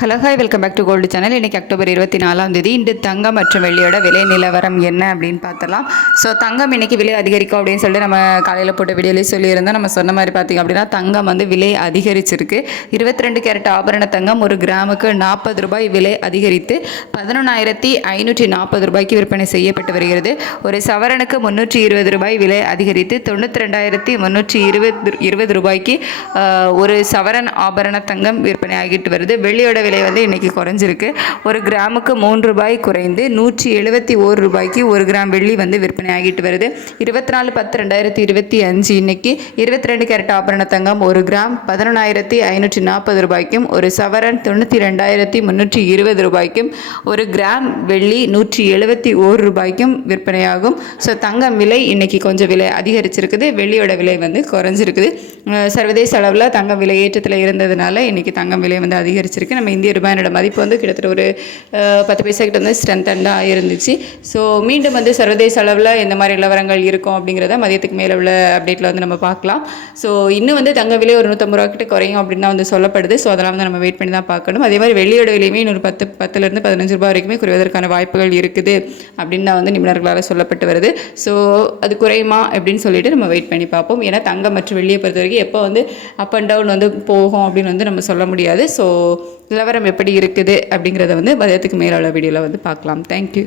Hello hi welcome back to gold channel. இன்றைக்கி October 24 இன்று தங்கம் மற்றும் வெள்ளியோட விலை நிலவரம் என்ன அப்படின்னு பார்த்தலாம். ஸோ தங்கம் இன்றைக்கி விலை அதிகரிக்கும் அப்படின்னு சொல்லிட்டு நம்ம காலையில் போட்ட வீடியோலேயே சொல்லியிருந்தோம். நம்ம சொன்ன மாதிரி பார்த்திங்க அப்படின்னா தங்கம் விலை அதிகரிச்சிருக்கு. 22 கேரட் ஆபரண தங்கம் ஒரு கிராமுக்கு 40 ரூபாய் விலை அதிகரித்து 11,540 ரூபாய்க்கு விற்பனை செய்யப்பட்டு வருகிறது. ஒரு சவரனுக்கு 320 ரூபாய் விலை அதிகரித்து 92,320 ரூபாய்க்கு ஒரு சவரன் ஆபரண தங்கம் விற்பனை ஆகிட்டு வருது. வெள்ளியோட விலை இன்னைக்கு குறைஞ்சிருக்கு. ஒரு கிராமுக்கு 3 ரூபாய் குறைந்து 171 ரூபாய்க்கு ஒரு கிராம் வெள்ளி விற்பனை ஆகிட்டு வருது. 24/10/2025 இன்னைக்கு 22 கேரட் ஆபரண தங்கம் ஒரு கிராம் 11,540 ரூபாய்க்கும் ஒரு சவரன் 92,320 ரூபாய்க்கும் ஒரு கிராம் வெள்ளி 171 ரூபாய்க்கும் விற்பனையாகும். ஸோ தங்கம் விலை இன்னைக்கு கொஞ்சம் விலை அதிகரிச்சிருக்குது. வெள்ளியோட விலை குறைஞ்சிருக்குது. சர்வதேச அளவில் தங்கம் விலை ஏற்றத்தில் இருந்ததுனால இன்னைக்கு தங்கம் விலை அதிகரிச்சிருக்கு. நம்ம இந்திய ரூபாயோட மதிப்பு கிட்டத்தட்ட ஒரு 10 பைசா கிட்ட ஸ்ட்ரென்த்தாக இருந்துச்சு. ஸோ மீண்டும் சர்வதேச அளவில் எந்த மாதிரி நிலவரங்கள் இருக்கும் அப்படிங்கிறத மதியத்துக்கு மேலே உள்ள அப்டேட்டில் நம்ம பார்க்கலாம். ஸோ இன்னும் தங்க விலை ஒரு 150 ரூபா கிட்ட குறையும் அப்படின்னு தான் சொல்லப்படுது. ஸோ அதெல்லாம் நம்ம வெயிட் பண்ணி தான் பார்க்கணும். அதே மாதிரி வெள்ளியோட விலையுமே இன்னொரு 10 15 ரூபாய் வரைக்குமே குறைவதற்கான வாய்ப்புகள் இருக்குது அப்படின்னு தான் நிபுணர்களால் சொல்லப்பட்டு வருது. ஸோ அது குறையுமா அப்படின்னு சொல்லிட்டு நம்ம வெயிட் பண்ணி பார்ப்போம். ஏன்னா தங்கம் மற்றும் வெள்ளியை பொறுத்த வரைக்கும் எப்போ அப் அண்ட் டவுன் போகும் அப்படின்னு நம்ம சொல்ல முடியாது. ஸோ நிலவரம் எப்படி இருக்குது அப்படிங்கிறத மதியத்துக்கு மேலே உள்ள வீடியோவில் பார்க்கலாம். தேங்க்யூ.